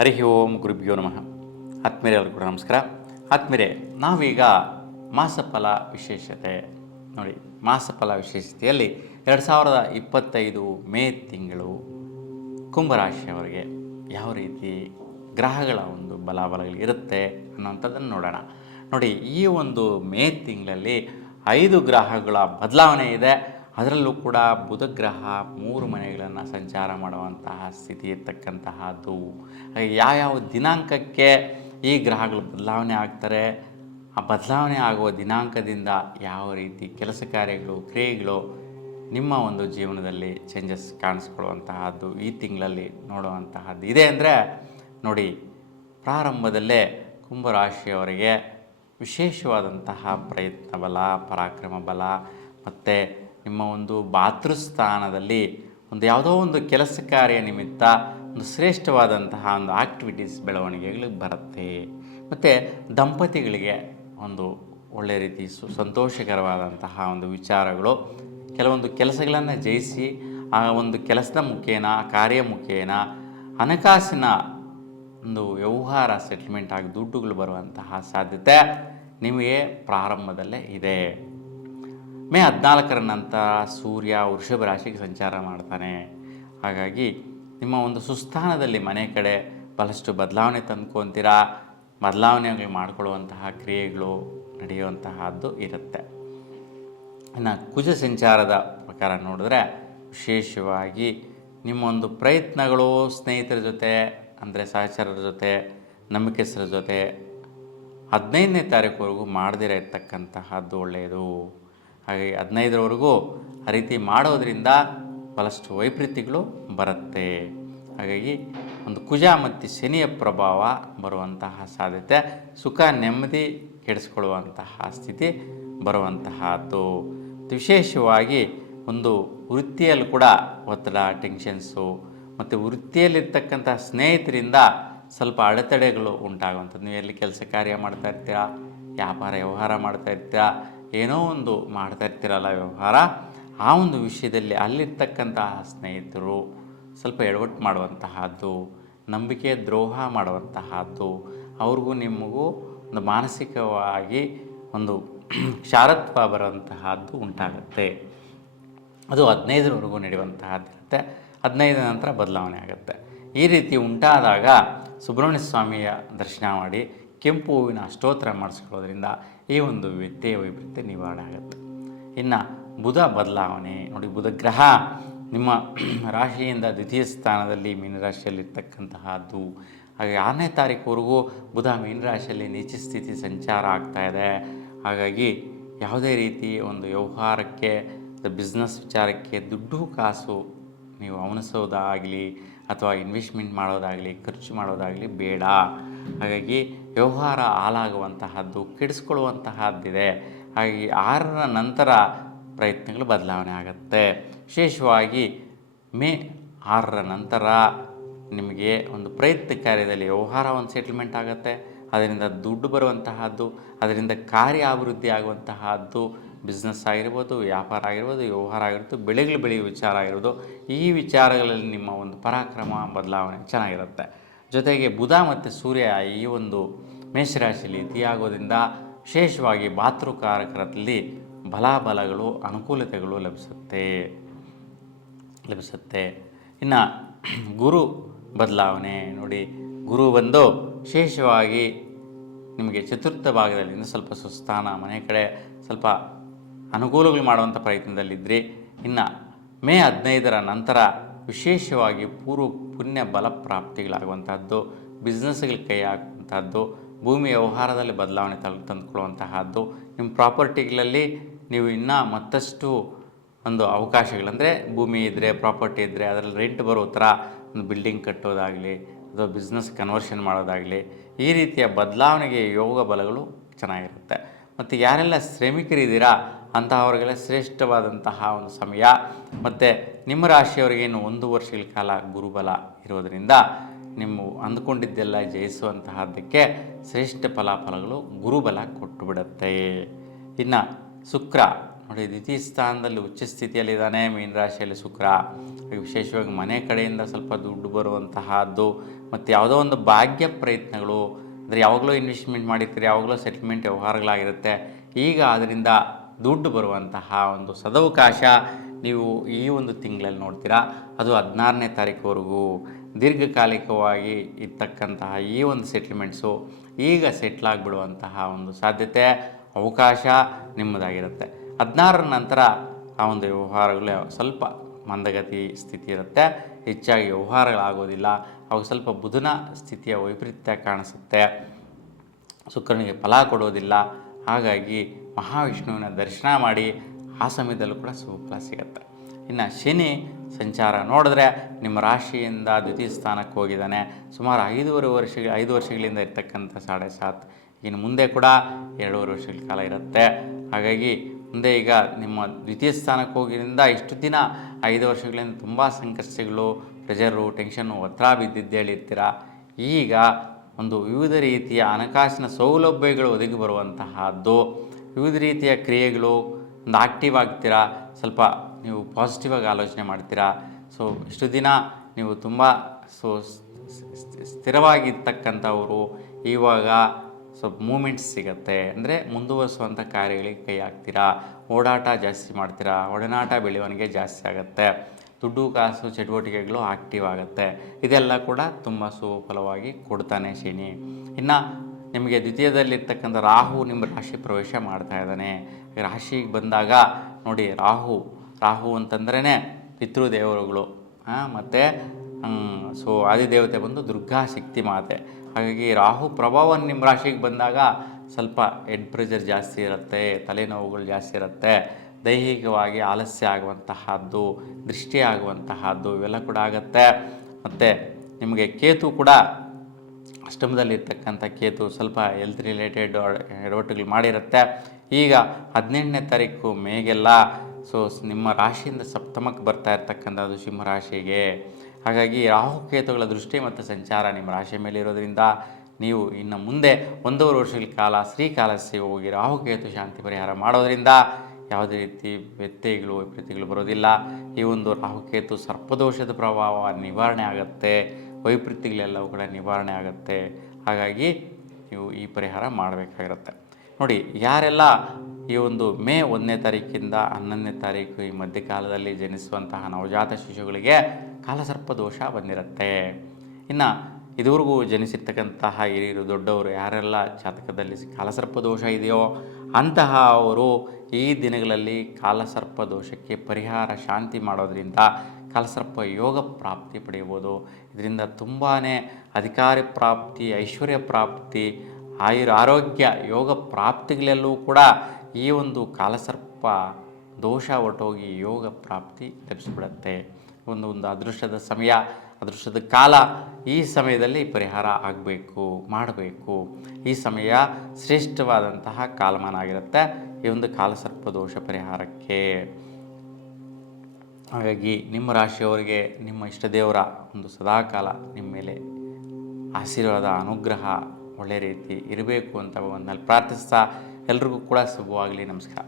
ಹರಿ ಓಂ ಗುರುಭ್ಯೋ ನಮಃ. ಆತ್ಮೀಯರೇ ಎಲ್ಲರಿಗೂ ಕೂಡ ನಮಸ್ಕಾರ. ಆತ್ಮೀಯರೇ, ನಾವೀಗ ಮಾಸಫಲ ವಿಶೇಷತೆ ನೋಡಿ. ಮಾಸಫಲ ವಿಶೇಷತೆಯಲ್ಲಿ 2025 ಮೇ ತಿಂಗಳು ಕುಂಭರಾಶಿಯವರಿಗೆ ಯಾವ ರೀತಿ ಗ್ರಹಗಳ ಒಂದು ಬಲಾಬಲಗಳಿರುತ್ತೆ ಅನ್ನೋಂಥದ್ದನ್ನು ನೋಡೋಣ. ನೋಡಿ, ಈ ಒಂದು ಮೇ ತಿಂಗಳಲ್ಲಿ 5 ಗ್ರಹಗಳ ಬದಲಾವಣೆ ಇದೆ. ಅದರಲ್ಲೂ ಕೂಡ ಬುಧ ಗ್ರಹ 3 ಮನೆಗಳನ್ನು ಸಂಚಾರ ಮಾಡುವಂತಹ ಸ್ಥಿತಿ ಇರ್ತಕ್ಕಂತಹದ್ದು. ಯಾವ್ಯಾವ ದಿನಾಂಕಕ್ಕೆ ಈ ಗ್ರಹಗಳು ಬದಲಾವಣೆ ಆಗ್ತಾರೆ, ಆ ಬದಲಾವಣೆ ಆಗುವ ದಿನಾಂಕದಿಂದ ಯಾವ ರೀತಿ ಕೆಲಸ ಕಾರ್ಯಗಳು, ಕ್ರಿಯೆಗಳು ನಿಮ್ಮ ಒಂದು ಜೀವನದಲ್ಲಿ ಚೇಂಜಸ್ ಕಾಣಿಸ್ಕೊಳ್ಳುವಂತಹದ್ದು ಈ ತಿಂಗಳಲ್ಲಿ ನೋಡುವಂತಹದ್ದು ಇದೆ. ಅಂದರೆ ನೋಡಿ, ಪ್ರಾರಂಭದಲ್ಲೇ ಕುಂಭರಾಶಿಯವರಿಗೆ ವಿಶೇಷವಾದಂತಹ ಪ್ರಯತ್ನ ಬಲ, ಪರಾಕ್ರಮ ಬಲ ಮತ್ತು ನಿಮ್ಮ ಒಂದು ಭಾತೃಸ್ಥಾನದಲ್ಲಿ ಒಂದು ಯಾವುದೋ ಒಂದು ಕೆಲಸ ಕಾರ್ಯ ನಿಮಿತ್ತ ಒಂದು ಶ್ರೇಷ್ಠವಾದಂತಹ ಒಂದು ಆಕ್ಟಿವಿಟೀಸ್ ಬೆಳವಣಿಗೆಗಳು ಬರುತ್ತೆ. ಮತ್ತು ದಂಪತಿಗಳಿಗೆ ಒಂದು ಒಳ್ಳೆಯ ರೀತಿ ಸಂತೋಷಕರವಾದಂತಹ ಒಂದು ವಿಚಾರಗಳು, ಕೆಲವೊಂದು ಕೆಲಸಗಳನ್ನು ಜಯಿಸಿ ಆ ಒಂದು ಕೆಲಸದ ಮುಖೇನ, ಕಾರ್ಯ ಮುಖೇನ ಹಣಕಾಸಿನ ಒಂದು ವ್ಯವಹಾರ ಸೆಟ್ಲ್ಮೆಂಟ್ ಆಗಿ ದುಡ್ಡುಗಳು ಬರುವಂತಹ ಸಾಧ್ಯತೆ ನಿಮಗೆ ಪ್ರಾರಂಭದಲ್ಲೇ ಇದೆ. ಮೇ 14ರ ನಂತರ ಸೂರ್ಯ ವೃಷಭ ರಾಶಿಗೆ ಸಂಚಾರ ಮಾಡ್ತಾನೆ. ಹಾಗಾಗಿ ನಿಮ್ಮ ಒಂದು ಸುಸ್ಥಾನದಲ್ಲಿ ಮನೆ ಕಡೆ ಬಹಳಷ್ಟು ಬದಲಾವಣೆ ತಂದ್ಕೊತೀರಾ. ಬದಲಾವಣೆಗಳು ಮಾಡಿಕೊಳ್ಳುವಂತಹ ಕ್ರಿಯೆಗಳು ನಡೆಯುವಂತಹದ್ದು ಇರುತ್ತೆ. ಇನ್ನು ಕುಜ ಸಂಚಾರದ ಪ್ರಕಾರ ನೋಡಿದ್ರೆ ವಿಶೇಷವಾಗಿ ನಿಮ್ಮ ಒಂದು ಪ್ರಯತ್ನಗಳು ಸ್ನೇಹಿತರ ಜೊತೆ, ಅಂದರೆ ಸಹಚರರ ಜೊತೆ, ನಂಬಿಕೆಸ್ಥರ ಜೊತೆ 15ನೇ ತಾರೀಕುವರೆಗೂ ಮಾಡದಿರ ಇರ್ತಕ್ಕಂತಹದ್ದು ಒಳ್ಳೆಯದು. ಹಾಗೆ 15ರವರೆಗೂ ಆ ರೀತಿ ಮಾಡೋದರಿಂದ ಭಾಳಷ್ಟು ವೈಪರೀತ್ಯಗಳು ಬರುತ್ತೆ. ಹಾಗಾಗಿ ಒಂದು ಕುಜ ಮತ್ತು ಶನಿಯ ಪ್ರಭಾವ ಬರುವಂತಹ ಸಾಧ್ಯತೆ, ಸುಖ ನೆಮ್ಮದಿ ಕೆಡಿಸ್ಕೊಳ್ಳುವಂತಹ ಸ್ಥಿತಿ ಬರುವಂತಹದ್ದು. ವಿಶೇಷವಾಗಿ ಒಂದು ವೃತ್ತಿಯಲ್ಲಿ ಕೂಡ ಒತ್ತಡ, ಟೆನ್ಷನ್ಸು ಮತ್ತು ವೃತ್ತಿಯಲ್ಲಿರ್ತಕ್ಕಂಥ ಸ್ನೇಹಿತರಿಂದ ಸ್ವಲ್ಪ ಅಡೆತಡೆಗಳು ಉಂಟಾಗುವಂಥದ್ದು. ನೀವು ಎಲ್ಲಿ ಕೆಲಸ ಕಾರ್ಯ ಮಾಡ್ತಾ ಇರ್ತೀರಾ, ವ್ಯಾಪಾರ ವ್ಯವಹಾರ ಮಾಡ್ತಾ ಇರ್ತೀರಾ, ಏನೋ ಒಂದು ಮಾಡ್ತಾ ಇರ್ತೀರಲ್ಲ ವ್ಯವಹಾರ, ಆ ಒಂದು ವಿಷಯದಲ್ಲಿ ಅಲ್ಲಿರ್ತಕ್ಕಂತಹ ಸ್ನೇಹಿತರು ಸ್ವಲ್ಪ ಎಡವಟ್ಟು ಮಾಡುವಂತಹದ್ದು, ನಂಬಿಕೆ ದ್ರೋಹ ಮಾಡುವಂತಹದ್ದು, ಅವ್ರಿಗೂ ನಿಮಗೂ ಒಂದು ಮಾನಸಿಕವಾಗಿ ಒಂದು ಕ್ಷಾರತ್ವ ಬರುವಂತಹದ್ದು ಉಂಟಾಗುತ್ತೆ. ಅದು 15ರವರೆಗೂ ನಡೆಯುವಂತಹದ್ದಿರುತ್ತೆ. 15 ನಂತರ ಬದಲಾವಣೆ ಆಗುತ್ತೆ. ಈ ರೀತಿ ಉಂಟಾದಾಗ ಸುಬ್ರಹ್ಮಣ್ಯ ಸ್ವಾಮಿಯ ದರ್ಶನ ಮಾಡಿ ಕೆಂಪು ಹೂವಿನ ಅಷ್ಟೋತ್ತರ ಮಾಡಿಸ್ಕೊಳ್ಳೋದ್ರಿಂದ ಈ ಒಂದು ವ್ಯತ್ಯಯ ವೈಪರೀತ್ಯ ನಿವಾರಣೆ ಆಗುತ್ತೆ. ಇನ್ನು ಬುಧ ಬದಲಾವಣೆ ನೋಡಿ, ಬುಧ ಗ್ರಹ ನಿಮ್ಮ ರಾಶಿಯಿಂದ ದ್ವಿತೀಯ ಸ್ಥಾನದಲ್ಲಿ ಮೀನರಾಶಿಯಲ್ಲಿರ್ತಕ್ಕಂತಹದ್ದು. ಹಾಗೆ 6ನೇ ತಾರೀಕುವರೆಗೂ ಬುಧ ಮೀನರಾಶಿಯಲ್ಲಿ ನೀಚ ಸ್ಥಿತಿ ಸಂಚಾರ ಆಗ್ತಾಯಿದೆ. ಹಾಗಾಗಿ ಯಾವುದೇ ರೀತಿ ಒಂದು ವ್ಯವಹಾರಕ್ಕೆ, ಬಿಸ್ನೆಸ್ ವಿಚಾರಕ್ಕೆ ದುಡ್ಡು ಕಾಸು ನೀವು ಅವನಿಸೋದಾಗಲಿ ಅಥವಾ ಇನ್ವೆಸ್ಟ್ಮೆಂಟ್ ಮಾಡೋದಾಗಲಿ, ಖರ್ಚು ಮಾಡೋದಾಗಲಿ ಬೇಡ. ಹಾಗಾಗಿ ವ್ಯವಹಾರ ಹಾಳಾಗುವಂತಹದ್ದು, ಕೆಡಿಸ್ಕೊಳ್ಳುವಂತಹದ್ದಿದೆ. ಹಾಗಾಗಿ 6ರ ನಂತರ ಪ್ರಯತ್ನಗಳು ಬದಲಾವಣೆ ಆಗುತ್ತೆ. ವಿಶೇಷವಾಗಿ ಮೇ 6ರ ನಂತರ ನಿಮಗೆ ಒಂದು ಪ್ರಯತ್ನ ಕಾರ್ಯದಲ್ಲಿ ವ್ಯವಹಾರ ಒಂದು ಸೆಟಲ್ಮೆಂಟ್ ಆಗುತ್ತೆ. ಅದರಿಂದ ದುಡ್ಡು ಬರುವಂತಹದ್ದು, ಅದರಿಂದ ಕಾರ್ಯ ಅಭಿವೃದ್ಧಿ ಆಗುವಂತಹದ್ದು, ಬಿಸ್ನೆಸ್ ಆಗಿರ್ಬೋದು, ವ್ಯಾಪಾರ ಆಗಿರ್ಬೋದು, ವ್ಯವಹಾರ ಆಗಿರ್ಬೋದು, ಬೆಳೆಗಳು ಬೆಳೆಯುವ ವಿಚಾರ ಆಗಿರ್ಬೋದು, ಈ ವಿಚಾರಗಳಲ್ಲಿ ನಿಮ್ಮ ಒಂದು ಪರಾಕ್ರಮ ಬದಲಾವಣೆ ಚೆನ್ನಾಗಿರುತ್ತೆ. ಜೊತೆಗೆ ಬುಧ ಮತ್ತು ಸೂರ್ಯ ಈ ಒಂದು ಮೇಷರಾಶಿಯಲ್ಲಿ ಇತಿಯಾಗೋದ್ರಿಂದ ವಿಶೇಷವಾಗಿ ಭಾತೃಕಾರಕರಲ್ಲಿ ಬಲಾಬಲಗಳು, ಅನುಕೂಲತೆಗಳು ಲಭಿಸುತ್ತೆ. ಇನ್ನು ಗುರು ಬದಲಾವಣೆ ನೋಡಿ, ಗುರು ಬಂದು ವಿಶೇಷವಾಗಿ ನಿಮಗೆ ಚತುರ್ಥ ಭಾಗದಲ್ಲಿ ಇನ್ನೂ ಸ್ವಲ್ಪ ಸುಸ್ಥಾನ, ಮನೆ ಕಡೆ ಸ್ವಲ್ಪ ಅನುಕೂಲಗಳು ಮಾಡುವಂಥ ಪ್ರಯತ್ನದಲ್ಲಿದ್ದರೆ. ಇನ್ನು ಮೇ 15ರ ನಂತರ ವಿಶೇಷವಾಗಿ ಪುಣ್ಯ ಬಲ ಪ್ರಾಪ್ತಿಗಳಾಗುವಂತಹದ್ದು, ಬಿಸ್ನೆಸ್ಗಳಿಗೆ ಕೈ ಹಾಕುವಂತಹದ್ದು, ಭೂಮಿ ವ್ಯವಹಾರದಲ್ಲಿ ಬದಲಾವಣೆ ತಂದುಕೊಳ್ಳುವಂತಹದ್ದು, ನಿಮ್ಮ ಪ್ರಾಪರ್ಟಿಗಳಲ್ಲಿ ನೀವು ಇನ್ನೂ ಮತ್ತಷ್ಟು ಒಂದು ಅವಕಾಶಗಳಂದರೆ ಭೂಮಿ ಇದ್ದರೆ, ಪ್ರಾಪರ್ಟಿ ಇದ್ದರೆ ಅದರಲ್ಲಿ ರೆಂಟ್ ಬರೋ ಥರ ಒಂದು ಬಿಲ್ಡಿಂಗ್ ಕಟ್ಟೋದಾಗಲಿ ಅಥವಾ ಬಿಸ್ನೆಸ್ ಕನ್ವರ್ಷನ್ ಮಾಡೋದಾಗಲಿ, ಈ ರೀತಿಯ ಬದಲಾವಣೆಗೆ ಯೋಗ ಬಲಗಳು ಚೆನ್ನಾಗಿರುತ್ತೆ. ಮತ್ತು ಯಾರೆಲ್ಲ ಶ್ರಮಿಕರಿದ್ದೀರಾ ಅಂತಹವರಿಗೆಲ್ಲ ಶ್ರೇಷ್ಠವಾದಂತಹ ಒಂದು ಸಮಯ. ಮತ್ತು ನಿಮ್ಮ ರಾಶಿಯವರಿಗೇನು 1 ವರ್ಷಗಳ ಕಾಲ ಗುರುಬಲ ಇರೋದರಿಂದ ನಿಮ್ಮ ಅಂದ್ಕೊಂಡಿದ್ದೆಲ್ಲ ಜಯಿಸುವಂತಹದ್ದಕ್ಕೆ ಶ್ರೇಷ್ಠ ಫಲಾಫಲಗಳು ಗುರುಬಲ ಕೊಟ್ಟು ಬಿಡುತ್ತೆ. ಇನ್ನು ಶುಕ್ರ ನೋಡಿ, ದ್ವಿತೀಯ ಸ್ಥಾನದಲ್ಲಿ ಉಚ್ಚ ಸ್ಥಿತಿಯಲ್ಲಿದ್ದಾನೆ. ಮೀನರಾಶಿಯಲ್ಲಿ ಶುಕ್ರ ವಿಶೇಷವಾಗಿ ಮನೆ ಕಡೆಯಿಂದ ಸ್ವಲ್ಪ ದುಡ್ಡು ಬರುವಂತಹದ್ದು, ಮತ್ತು ಯಾವುದೋ ಒಂದು ಭಾಗ್ಯ ಪ್ರಯತ್ನಗಳು, ಅಂದರೆ ಯಾವಾಗಲೂ ಇನ್ವೆಸ್ಟ್ಮೆಂಟ್ ಮಾಡಿರ್ತೀರಿ, ಯಾವಾಗಲೂ ಸೆಟ್ಲ್ಮೆಂಟ್ ವ್ಯವಹಾರಗಳಾಗಿರುತ್ತೆ. ಈಗ ಅದರಿಂದ ದುಡ್ಡು ಬರುವಂತಹ ಒಂದು ಸದವಕಾಶ ನೀವು ಈ ಒಂದು ತಿಂಗಳಲ್ಲಿ ನೋಡ್ತೀರಾ. ಅದು 16ನೇ ತಾರೀಕುವರೆಗೂ ದೀರ್ಘಕಾಲಿಕವಾಗಿ ಇರ್ತಕ್ಕಂತಹ ಈ ಒಂದು ಸೆಟ್ಲ್ಮೆಂಟ್ಸು ಈಗ ಸೆಟ್ಲಾಗಿಬಿಡುವಂತಹ ಒಂದು ಸಾಧ್ಯತೆ, ಅವಕಾಶ ನಿಮ್ಮದಾಗಿರುತ್ತೆ. 16ರ ನಂತರ ಆ ಒಂದು ವ್ಯವಹಾರಗಳು ಸ್ವಲ್ಪ ಮಂದಗತಿ ಸ್ಥಿತಿ ಇರುತ್ತೆ, ಹೆಚ್ಚಾಗಿ ವ್ಯವಹಾರಗಳಾಗೋದಿಲ್ಲ. ಅವಾಗ ಸ್ವಲ್ಪ ಬುಧನ ಸ್ಥಿತಿಯ ವೈಪರೀತ್ಯ ಕಾಣಿಸುತ್ತೆ, ಶುಕ್ರನಿಗೆ ಫಲ ಕೊಡೋದಿಲ್ಲ. ಹಾಗಾಗಿ ಮಹಾವಿಷ್ಣುವಿನ ದರ್ಶನ ಮಾಡಿ ಆ ಸಮಯದಲ್ಲೂ ಕೂಡ ಶುಭಫಲ ಸಿಗುತ್ತೆ. ಇನ್ನು ಶನಿ ಸಂಚಾರ ನೋಡಿದ್ರೆ ನಿಮ್ಮ ರಾಶಿಯಿಂದ ದ್ವಿತೀಯ ಸ್ಥಾನಕ್ಕೆ ಹೋಗಿದ್ದಾನೆ. ಸುಮಾರು 5 ವರ್ಷಗಳಿಂದ ಇರ್ತಕ್ಕಂಥ 7.5, ಇನ್ನು ಮುಂದೆ ಕೂಡ 2.5 ವರ್ಷಗಳ ಕಾಲ ಇರುತ್ತೆ. ಹಾಗಾಗಿ ಮುಂದೆ ಈಗ ನಿಮ್ಮ ದ್ವಿತೀಯ ಸ್ಥಾನಕ್ಕೆ ಹೋಗಿದ್ದರಿಂದ ಇಷ್ಟು ದಿನ 5 ವರ್ಷಗಳಿಂದ ತುಂಬ ಸಂಕಷ್ಟಗಳು, ಪ್ರೆಷರು, ಟೆನ್ಷನ್ನು, ಒತ್ತಡ ಬಿದ್ದಿದ್ದೇಳಿರ್ತೀರ. ಈಗ ಒಂದು ವಿವಿಧ ರೀತಿಯ ಹಣಕಾಸಿನ ಸೌಲಭ್ಯಗಳು ಒದಗಿ ಬರುವಂತಹದ್ದು, ವಿವಿಧ ರೀತಿಯ ಕ್ರಿಯೆಗಳು, ಒಂದು ಆಕ್ಟಿವ್ ಆಗ್ತೀರಾ, ಸ್ವಲ್ಪ ನೀವು ಪಾಸಿಟಿವ್ ಆಗಿ ಆಲೋಚನೆ ಮಾಡ್ತೀರಾ. ಸೊ ಇಷ್ಟು ದಿನ ನೀವು ತುಂಬ ಸ್ಥಿರವಾಗಿರ್ತಕ್ಕಂಥವರು ಇವಾಗ ಸ್ವಲ್ಪ ಮೂಮೆಂಟ್ಸ್ ಸಿಗುತ್ತೆ, ಅಂದರೆ ಮುಂದುವರಿಸುವಂಥ ಕಾರ್ಯಗಳಿಗೆ ಕೈ ಹಾಕ್ತೀರಾ, ಓಡಾಟ ಜಾಸ್ತಿ ಮಾಡ್ತೀರಾ, ಒಡನಾಟ ಬೆಳವಣಿಗೆ ಜಾಸ್ತಿ ಆಗುತ್ತೆ, ದುಡ್ಡು ಕಾಸು ಚಟುವಟಿಕೆಗಳು ಆಕ್ಟಿವ್ ಆಗುತ್ತೆ. ಇದೆಲ್ಲ ಕೂಡ ತುಂಬ ಸುಫಲವಾಗಿ ಕೊಡ್ತಾನೆ ಶನಿ. ಇನ್ನು ನಿಮಗೆ ದ್ವಿತೀಯದಲ್ಲಿರ್ತಕ್ಕಂಥ ರಾಹು ನಿಮ್ಮ ರಾಶಿ ಪ್ರವೇಶ ಮಾಡ್ತಾ ಇದ್ದಾನೆ. ರಾಶಿಗೆ ಬಂದಾಗ ನೋಡಿ, ರಾಹು ಅಂತಂದ್ರೇ ಪಿತೃದೇವರುಗಳು, ಮತ್ತು ಸೊ ಆದಿದೇವತೆ ಬಂದು ದುರ್ಗಾ ಶಕ್ತಿ ಮಾತೆ. ಹಾಗಾಗಿ ರಾಹು ಪ್ರಭಾವ ನಿಮ್ಮ ರಾಶಿಗೆ ಬಂದಾಗ ಸ್ವಲ್ಪ ಹೆಡ್ ಪ್ರೆಷರ್ ಜಾಸ್ತಿ ಇರುತ್ತೆ, ತಲೆನೋವುಗಳು ಜಾಸ್ತಿ ಇರುತ್ತೆ, ದೈಹಿಕವಾಗಿ ಆಲಸ್ಯ ಆಗುವಂತಹದ್ದು, ದೃಷ್ಟಿ ಆಗುವಂತಹದ್ದು ಇವೆಲ್ಲ ಕೂಡ ಆಗುತ್ತೆ. ಮತ್ತು ನಿಮಗೆ ಕೇತು ಕೂಡ ಅಷ್ಟಮದಲ್ಲಿರ್ತಕ್ಕಂಥ ಕೇತು ಸ್ವಲ್ಪ ಹೆಲ್ತ್ ರಿಲೇಟೆಡ್ ಎಡವಟ್ಟುಗಳು ಮಾಡಿರುತ್ತೆ. ಈಗ 18ನೇ ತಾರೀಕು ಮೇಗೆಲ್ಲ ಸೊ ನಿಮ್ಮ ರಾಶಿಯಿಂದ ಸಪ್ತಮಕ್ಕೆ ಬರ್ತಾ ಇರ್ತಕ್ಕಂಥದ್ದು ಸಿಂಹರಾಶಿಗೆ. ಹಾಗಾಗಿ ರಾಹುಕೇತುಗಳ ದೃಷ್ಟಿ ಮತ್ತು ಸಂಚಾರ ನಿಮ್ಮ ರಾಶಿ ಮೇಲೆ ಇರೋದರಿಂದ ನೀವು ಇನ್ನು ಮುಂದೆ 1.5 ವರ್ಷಗಳ ಕಾಲ ಶ್ರೀಕಾಳಹಸ್ತಿಗೆ ಹೋಗಿ ರಾಹುಕೇತು ಶಾಂತಿ ಪರಿಹಾರ ಮಾಡೋದರಿಂದ ಯಾವುದೇ ರೀತಿ ವ್ಯತ್ಯಯಗಳು ವೈಪರೀತ್ಯಗಳು ಬರೋದಿಲ್ಲ. ಈ ಒಂದು ರಾಹುಕೇತು ಸರ್ಪದೋಷದ ಪ್ರಭಾವ ನಿವಾರಣೆ ಆಗುತ್ತೆ, ವೈಪರೀತ್ಯಗಳೆಲ್ಲವೂ ಕೂಡ ನಿವಾರಣೆ ಆಗುತ್ತೆ. ಹಾಗಾಗಿ ನೀವು ಈ ಪರಿಹಾರ ಮಾಡಬೇಕಾಗಿರುತ್ತೆ. ನೋಡಿ, ಯಾರೆಲ್ಲ ಈ ಒಂದು ಮೇ 1ನೇ ತಾರೀಕಿಂದ 11ನೇ ತಾರೀಕು ಈ ಮಧ್ಯಕಾಲದಲ್ಲಿ ಜನಿಸುವಂತಹ ನವಜಾತ ಶಿಶುಗಳಿಗೆ ಕಾಲಸರ್ಪ ದೋಷ ಬಂದಿರುತ್ತೆ. ಇನ್ನು ಇದುವರೆಗೂ ಜನಿಸಿರ್ತಕ್ಕಂತಹ ಹಿರಿಯರು, ದೊಡ್ಡವರು ಯಾರೆಲ್ಲ ಜಾತಕದಲ್ಲಿ ಕಾಲಸರ್ಪ ದೋಷ ಇದೆಯೋ ಅಂತಹ ಅವರು ಈ ದಿನಗಳಲ್ಲಿ ಕಾಲಸರ್ಪ ದೋಷಕ್ಕೆ ಪರಿಹಾರ ಶಾಂತಿ ಮಾಡೋದರಿಂದ ಕಾಲಸರ್ಪ ಯೋಗ ಪ್ರಾಪ್ತಿ ಪಡೆಯಬಹುದು. ಇದರಿಂದ ತುಂಬಾ ಅಧಿಕಾರಿ ಪ್ರಾಪ್ತಿ, ಐಶ್ವರ್ಯ ಪ್ರಾಪ್ತಿ, ಆರೋಗ್ಯ ಯೋಗ ಪ್ರಾಪ್ತಿಗಳೆಲ್ಲವೂ ಕೂಡ ಈ ಒಂದು ಕಾಲಸರ್ಪ ದೋಷ ಹೊರಟೋಗಿ ಯೋಗ ಪ್ರಾಪ್ತಿ ಲಭಿಸಿಬಿಡುತ್ತೆ. ಒಂದು ಅದೃಷ್ಟದ ಸಮಯ, ಅದೃಷ್ಟದ ಕಾಲ. ಈ ಸಮಯದಲ್ಲಿ ಪರಿಹಾರ ಮಾಡಬೇಕು. ಈ ಸಮಯ ಶ್ರೇಷ್ಠವಾದಂತಹ ಕಾಲಮಾನ ಆಗಿರುತ್ತೆ ಈ ಒಂದು ಕಾಲಸರ್ಪ ದೋಷ ಪರಿಹಾರಕ್ಕೆ. ಹಾಗಾಗಿ ನಿಮ್ಮ ರಾಶಿಯವರಿಗೆ ನಿಮ್ಮ ಇಷ್ಟ ದೇವರ ಒಂದು ಸದಾಕಾಲ ನಿಮ್ಮ ಮೇಲೆ ಆಶೀರ್ವಾದ, ಅನುಗ್ರಹ ಒಳ್ಳೆ ರೀತಿ ಇರಬೇಕು ಅಂತ ಒಂದಲ್ಲಿ ಪ್ರಾರ್ಥಿಸ್ತಾ ಎಲ್ರಿಗೂ ಕೂಡ ಶುಭವಾಗಲಿ. ನಮಸ್ಕಾರ.